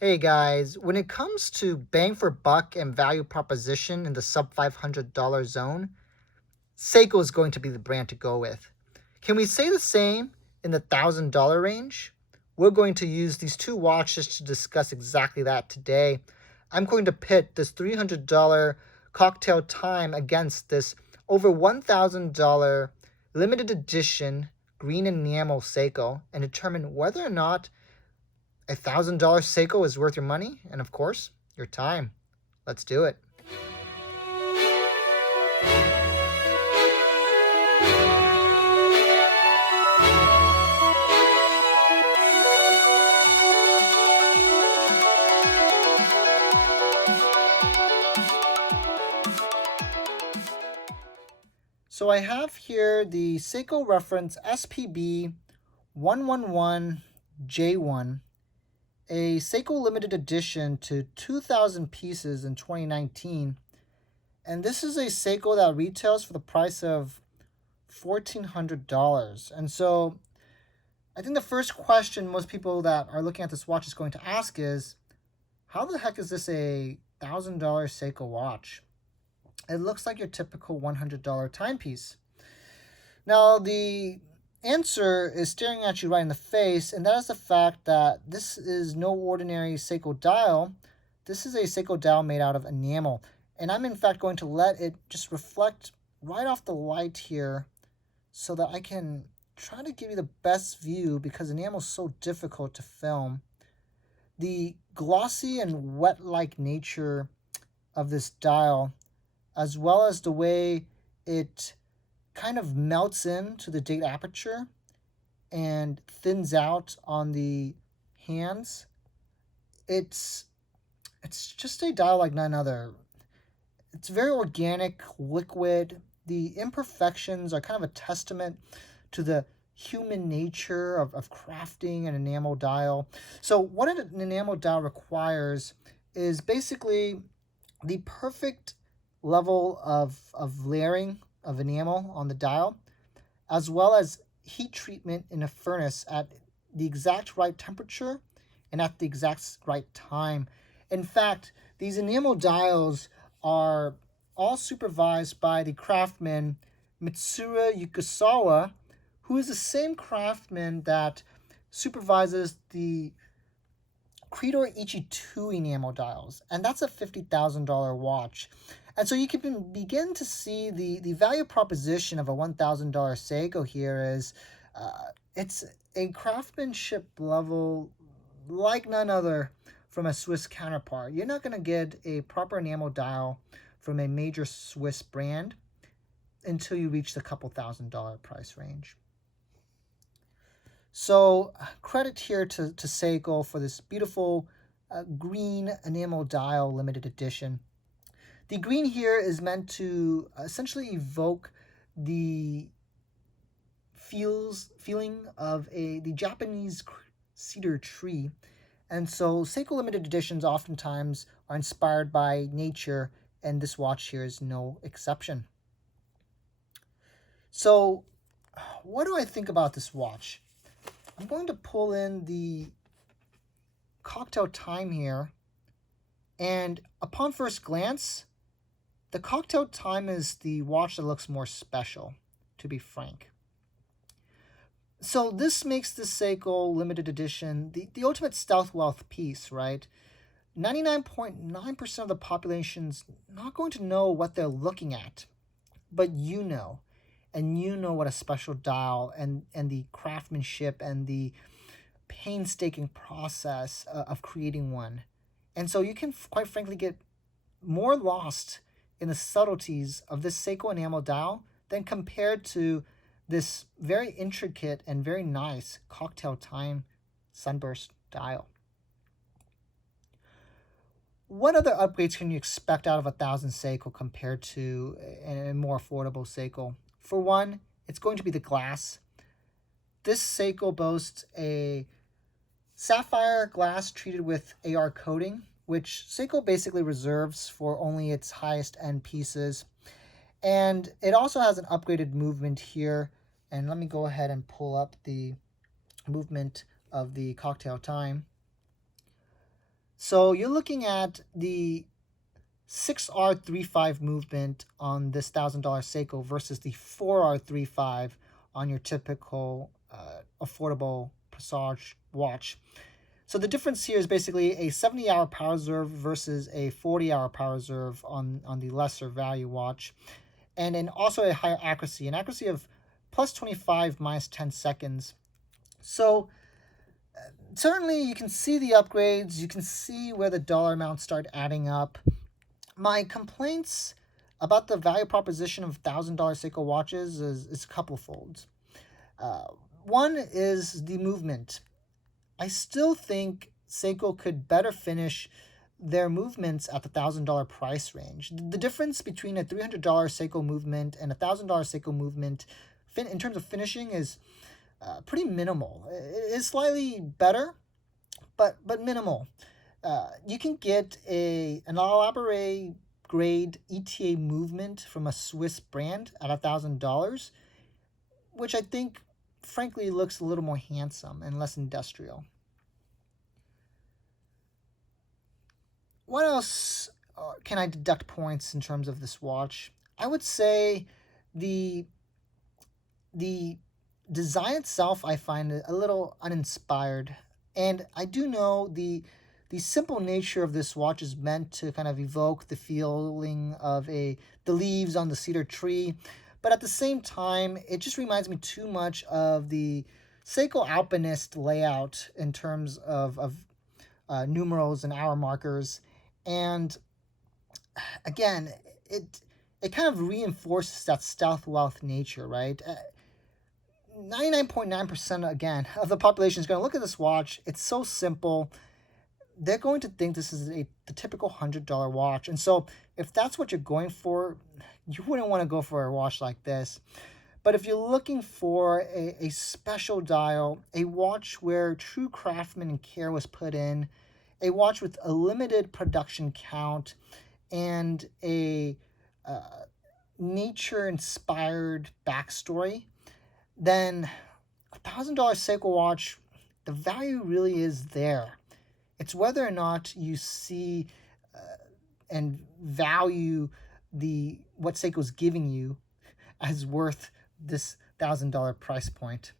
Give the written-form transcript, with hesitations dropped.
Hey guys, when it comes to bang for buck and value proposition in the sub $500 zone, Seiko is going to be the brand to go with. Can we say the same in the $1,000 range? We're going to use these two watches to discuss exactly that today. I'm going to pit this $300 cocktail time against this over $1,000 limited edition green enamel Seiko and determine whether or not $1,000 Seiko is worth your money and, of course, your time. Let's do it. So I have here the Seiko reference SPB111J1, a Seiko limited edition to 2,000 pieces in 2019. And this is a Seiko that retails for the price of $1,400. And so I think the first question most people that are looking at this watch is going to ask is, how the heck is this a $1,000 Seiko watch? It looks like your typical $100 timepiece. Now, the answer is staring at you right in the face, and that is the fact that this is no ordinary Seiko dial. This is a Seiko dial made out of enamel, and I'm in fact going to let it just reflect right off the light here so that I can try to give you the best view because enamel is so difficult to film. The glossy and wet-like nature of this dial, as well as the way it kind of melts into the date aperture and thins out on the hands. It's just a dial like none other. It's very organic, liquid. The imperfections are kind of a testament to the human nature of crafting an enamel dial. So what an enamel dial requires is basically the perfect level of layering of enamel on the dial, as well as heat treatment in a furnace at the exact right temperature and at the exact right time. In fact, these enamel dials are all supervised by the craftsman Mitsuru Yukasawa, who is the same craftsman that supervises the Creator Ichi 2 enamel dials, and that's a $50,000 watch. And so you can begin to see the value proposition of a $1,000 Seiko here is it's a craftsmanship level like none other from a Swiss counterpart. You're not going to get a proper enamel dial from a major Swiss brand until you reach the couple $1,000 price range. So credit here to Seiko for this beautiful green enamel dial limited edition. The green here is meant to essentially evoke the feeling of the Japanese cedar tree. And so Seiko limited editions oftentimes are inspired by nature, and this watch here is no exception. So what do I think about this watch? I'm going to pull in the cocktail time here, and upon first glance, the cocktail time is the watch that looks more special, to be frank. So this makes the Seiko limited edition the ultimate stealth wealth piece, right? 99.9% of the population's not going to know what they're looking at, but you know. And you know what a special dial and the craftsmanship and the painstaking process of creating one. And so you can quite frankly get more lost in the subtleties of this Seiko enamel dial than compared to this very intricate and very nice cocktail time sunburst dial. What other upgrades can you expect out of a 1,000 Seiko compared to a more affordable Seiko? For one, it's going to be the glass. This Seiko boasts a sapphire glass treated with AR coating, which Seiko basically reserves for only its highest end pieces. And it also has an upgraded movement here. And let me go ahead and pull up the movement of the cocktail time. So you're looking at the 6R35 movement on this $1,000 Seiko versus the 4R35 on your typical affordable Presage watch. So the difference here is basically a 70-hour power reserve versus a 40-hour power reserve on the lesser value watch, and then also a higher accuracy, an accuracy of plus 25 minus 10 seconds. So certainly you can see the upgrades, you can see where the dollar amounts start adding up. My complaints about the value proposition of $1,000 Seiko watches is a couple folds. One is the movement. I still think Seiko could better finish their movements at the $1,000 price range. The difference between a $300 Seiko movement and a $1,000 Seiko movement in terms of finishing is pretty minimal. It is slightly better, but minimal. You can get an elaborate grade ETA movement from a Swiss brand at $1,000, which I think frankly looks a little more handsome and less industrial. What else can I deduct points in terms of this watch? I would say the design itself I find a little uninspired, and I do know the simple nature of this watch is meant to kind of evoke the feeling of the leaves on the cedar tree, but at the same time it just reminds me too much of the Seiko Alpinist layout in terms of numerals and hour markers, and again it kind of reinforces that stealth wealth nature, right? 99.9% again of the population is going to look at this watch. It's so simple. They're going to think this is the typical $100 watch. And so if that's what you're going for, you wouldn't want to go for a watch like this. But if you're looking for a special dial, a watch where true craftsman and care was put in, a watch with a limited production count, and a nature-inspired backstory, then $1,000 Seiko watch, the value really is there. It's whether or not you see and value what Seiko's giving you as worth this $1,000 price point.